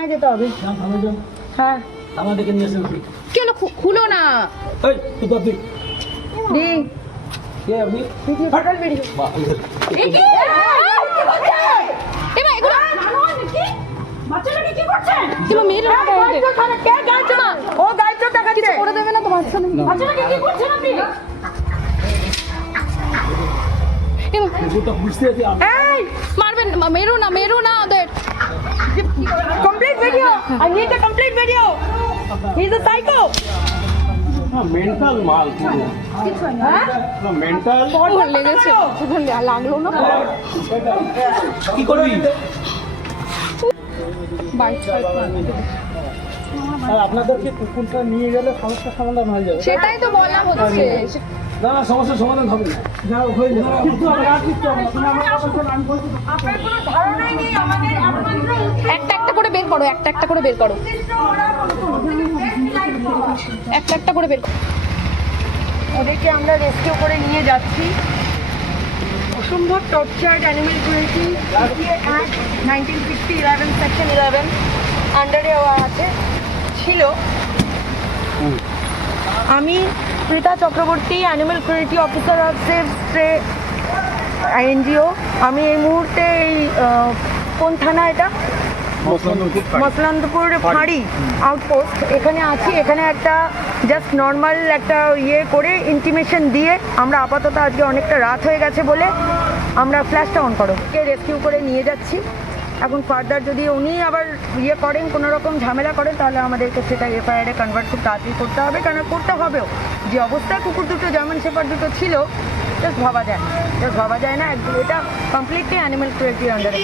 থানায় যেতে হবে। হ্যাঁ আমাদেরকে নিয়ে এসে কি হলো খুলো না এই তুই বাপি দি কে আপনি ভিডিও ফাটাল ভিডিও এবার এগুলো বাচ্চাটাকে কি করছেন? তুমি মেরে কে গাইছে না? ও গাইছে দেখাচ্ছে। করে দেবে না তো বাচ্চাটাকে কি করছেন আপনি? এটা বুঝতে আছি এই মারবেন মেরো না ওদের complete video. I need the complete video. He's a psycho. Mental মাল পুরো হ্যাঁ? মেন্টাল ওখানে লেগেছে ওখানে লাগলো না কি করবি বাইক আর আপনাদেরকে কুকুরটা নিয়ে গেলে সমস্যার সমাধান হয়ে যাবে সেটাই তো বলা হচ্ছে না না সমস্যার সমাধান হবে না যা হয়ে যাবে কিন্তু আমরা আর কিছু হবে না তুমি আমার কথা শোনো আমি বলছি আপনার কোনো ধারণাই নেই আমাদের একমাত্র একটা করে বের করো একটা করে বের করো একটা করে বের করো ওদেরকে আমরা রেস্কিউ করে নিয়ে যাচ্ছি। অসম্ভব tortured animal cruelty act 1960 section 11 আন্ডারে আছে ছিল। আমি Prita Chakraborty, animal cruelty officer of save স্ট্রে NGO. আমি এই মুহূর্তে এই কোন থানা এটা মসলান্দপুর ফাঁড়ি আউটপোস্ট এখানে আছি। এখানে একটা জাস্ট নর্মাল একটা করে ইন্টিমেশন দিয়ে আমরা আপাতত আজকে অনেকটা রাত হয়ে গেছে বলে আমরা ফ্ল্যাশটা অন করো রেস্কিউ করে নিয়ে যাচ্ছি। এখন ফার্দার যদি উনি আবার করেন কোনো রকম ঝামেলা করেন তাহলে আমাদেরকে সেটা এফআইআরে কনভার্ট খুব তাড়াতাড়ি করতে হবে, কেন করতে হবেও। যে অবস্থায় কুকুর দুটো জার্মান শেপার্ড দুটো ছিল জাস্ট ভাবা যায় না, এটা কমপ্লিটলি অ্যানিমেল ক্রুয়েলটির আন্ডারে।